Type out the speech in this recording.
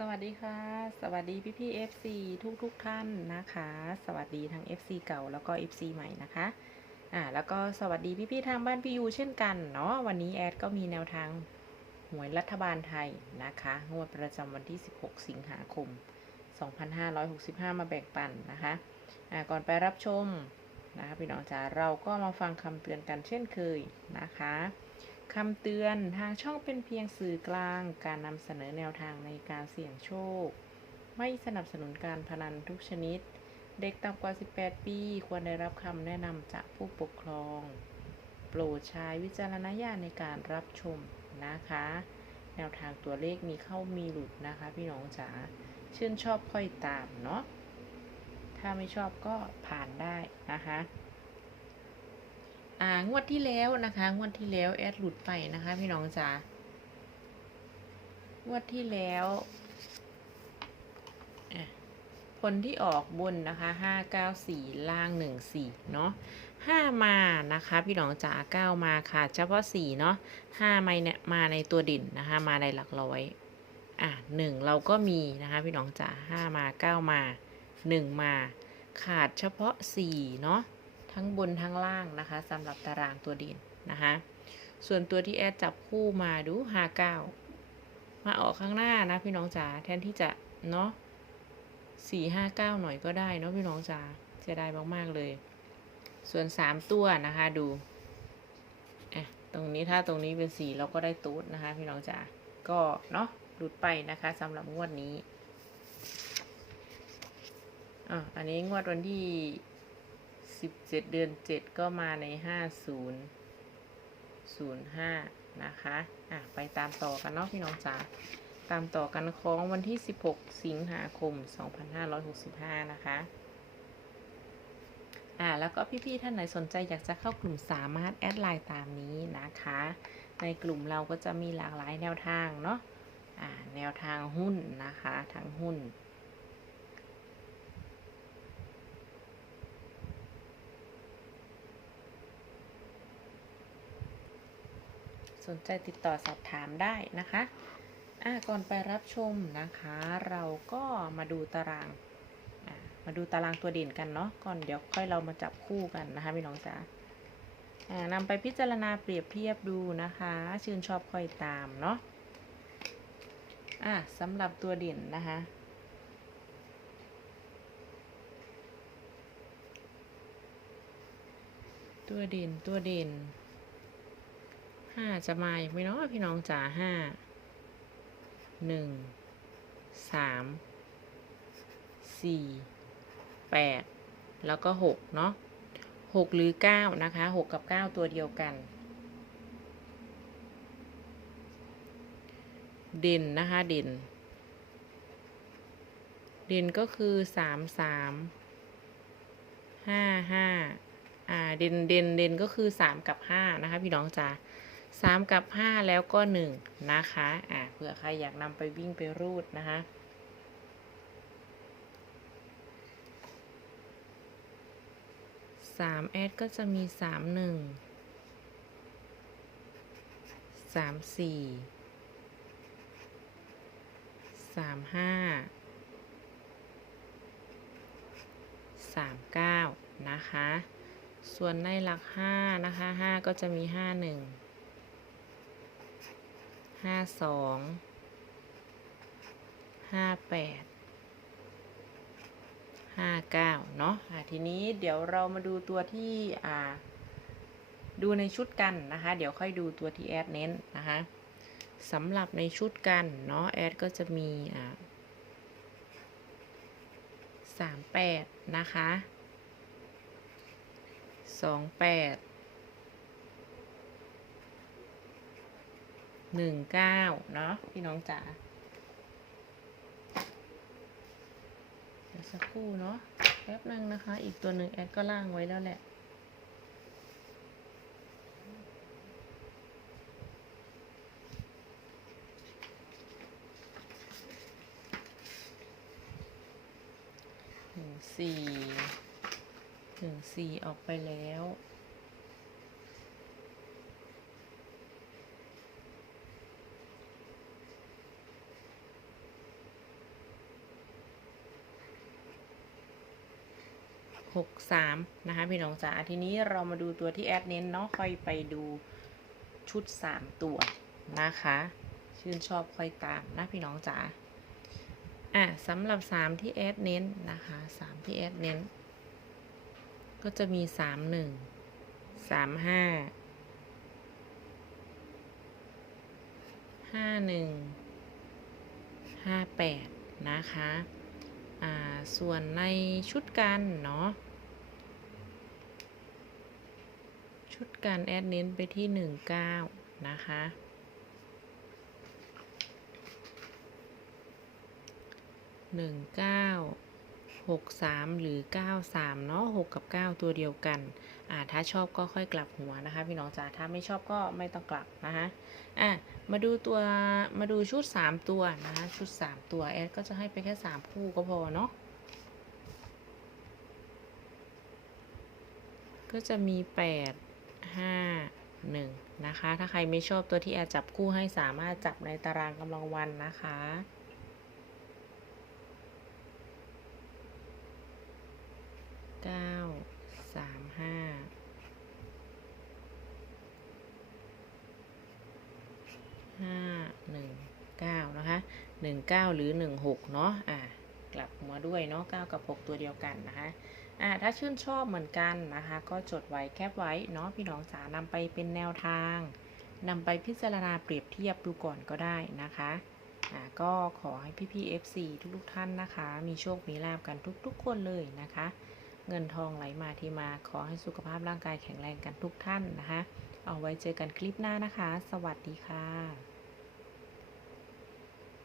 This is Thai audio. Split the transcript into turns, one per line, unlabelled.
สวัสดีค่ะ สวัสดีพี่พี่ FC ทุกทุกท่านนะคะ สวัสดีทั้ง FC เก่าแล้วก็ FC ใหม่นะคะอ่าแล้วก็สวัสดีพี่พี่ทางบ้านพี่ยูเช่นกันเนาะวันนี้แอดก็มีแนวทางหวยรัฐบาลไทยนะคะงวดประจำวันที่ 16 สิงหาคม 2565 มาแบ่งปันนะคะอ่าก่อนไปรับชมนะคะพี่น้องจ๋าเราก็มาฟังคำเตือนกันเช่นเคยนะคะ คำเตือนทางช่องเป็นเพียงสื่อกลาง การนำเสนอแนวทางในการเสี่ยงโชค ไม่สนับสนุนการพนันทุกชนิด เด็กต่ำกว่า 18 ปี ควรได้รับคำแนะนำจากผู้ปกครอง โปรดใช้วิจารณญาณในการรับชมนะคะ แนวทางตัวเลขมีเข้ามีหลุดนะคะ พี่น้องจ๋าชื่นชอบค่อยตามเนาะถ้าไม่ชอบก็ผ่านได้นะคะ อ่างวดที่แล้วนะคะงวดที่แล้วแอดหลุดไปนะคะ พี่น้องจ๋างวดที่แล้วอะผลที่ออกบนนะคะห้าเก้าสี่ล่างหนึ่งสี่เนาะห้ามานะคะพี่น้องจ๋าเก้ามาค่ะ เฉพาะสี่เนาะห้ามาเนี่ยมาในตัวดินนะคะมาในหลักร้อยอะหนึ่งเราก็มีนะคะพี่น้องจ๋าห้ามาเก้ามาหนึ่งมา ขาดเฉพาะสี่เนาะ ทั้งบนทั้งล่างนะคะสำหรับตารางตัวด่นนะคะส่วนตัวที่แอดจับคู่มาดูหาเก้ามาออกข้างหน้านะพี่น้องจ๋าแทนที่จะเนาะสี่ห้าเก้าหน่อยก็ได้เนาะพี่น้องจ๋าเสียดายมากๆเลย ส่วนสามตัวนะคะดูอะตรงนี้ถ้าตรงนี้เป็นสี่เราก็ได้ตูดนะคะ พี่น้องจ๋าก็เนาะหลุดไปนะคะสำหรับงวดนี้อะอันนี้งวดวันที่ สิบเจ็ดเดือนเจ็ดก็มาในห้าศูนย์ศูนย์ห้านะคะอะไปตามต่อกันเนาะพี่น้องจ๋าตามต่อกันของวันที่สิบหกสิงหาคมสองพันห้าร้อยหกสิบห้านะคะอ่าแล้วก็พี่ๆท่านไหนสนใจอยากจะเข้ากลุ่มสามารถแอดไลน์ตามนี้นะคะ ในกลุ่มเราก็จะมีหลากหลายแนวทางเนาะอ่าแนวทางหุ้นนะคะทั้งหุ้น สนใจติดต่อสอบถามได้นะคะอะก่อนไปรับชมนะคะ เราก็มาดูตารางมาดูตารางตัวเด่นกันเนาะก่อนเดี๋ยวค่อยเรามาจับคู่กันนะคะพี่น้องจ๋าอ่านำไปพิจารณาเปรียบเทียบดูนะคะ ชื่นชอบค่อยตามเนาะอะสำหรับตัวเด่นนะคะตัวเด่นตัวเด่น ห้าจะมาอีกไหมเนาะพี่น้องจ๋าห้าหนึ่งสามสี่แปดแล้วก็หกเนาะหกหรือเก้านะคะหกกับเก้าตัวเดียวกัน เด่นนะคะเด่น เด่นก็คือสามสามห้าห้าอ่าเด่นเด่นเด่นก็คือสามกับห้านะคะพี่น้องจ๋า สามกับห้าแล้วก็หนึ่งนะคะอ่าเผื่อใครอยากนำไปวิ่งไปรูดนะคะสามแอดก็จะมีสามหนึ่งสามสี่สามห้าสามเก้านะคะ ส่วนในหลักห้านะคะห้าก็จะมีห้าหนึ่ง ห้าสองห้าแปดห้าเก้าเนาะะทีนี้เดี๋ยวเรามาดูตัวที่อ่าดูในชุดกันนะคะ เดี๋ยวค่อยดูตัวที่แอดเน้นนะคะสำหรับในชุดกันเนาะแอดก็จะมีอ่าสามแปดนะคะสองแปด หนึ่งเก้าเนาะพี่น้องจ๋าเดี๋ยวสักครู่เนาะแป๊บนึงนะคะ อีกตัวหนึ่งแอดก็ล่างไว้แล้วแหละหนึ่งสี่หนึ่งสี่ออกไปแล้ว 63 นะคะพี่น้องจ๋าทีนี้เรามาดูตัวที่แอดเน้นเนาะค่อยไปดูชุด 3 ตัวนะคะ ชื่นชอบค่อยตามนะพี่น้องจ๋าอะสำหรับ 3 ที่แอดเน้นนะคะ 3 ที่แอดเน้น ก็จะมี 31 35 51 58 นะคะ อ่า ส่วนในชุดกันเนาะ ชุดกันแอดเน้นไปที่หนึ่งเก้านะคะหนึ่งเก้าหกสามหรือเก้าสามเนาะหกกับเก้าตัวเดียวกัน อ่า ถ้าชอบก็ค่อยกลับหัวนะคะ พี่น้องจ๋าถ้าไม่ชอบก็ไม่ต้องกลับนะคะอะมาดูตัวมาดูชุดสามตัวนะคะชุดสามตัวแอดก็จะให้ไปแค่สามคู่ก็พอเนาะก็จะมีแปด ห้าหนึ่งนะคะ ถ้าใครไม่ชอบตัวที่แอดจับคู่ให้สามารถจับในตารางกำลังวันนะคะเก้าสามห้าห้าหนึ่งเก้านะคะหนึ่งเก้าหรือหนึ่งหกเนาะอ่า กลับหัวด้วยเนาะเก้ากับหกตัวเดียวกันนะคะอ่าถ้าชื่นชอบเหมือนกันนะคะ ก็จดไว้แคปไว้เนาะพี่น้องจ๋านำไปเป็นแนวทางนำไปพิจารณาเปรียบเทียบดูก่อนก็ได้นะคะอ่าก็ขอให้พี่ๆ FC ทุกๆท่านนะคะ มีโชค มีลาบกันทุกๆ คนเลยนะคะ เงินทองไหลมาที่มาขอให้สุขภาพร่างกายแข็งแรงกันทุกท่านนะคะ เอาไว้เจอกันคลิปหน้านะคะ สวัสดีค่ะ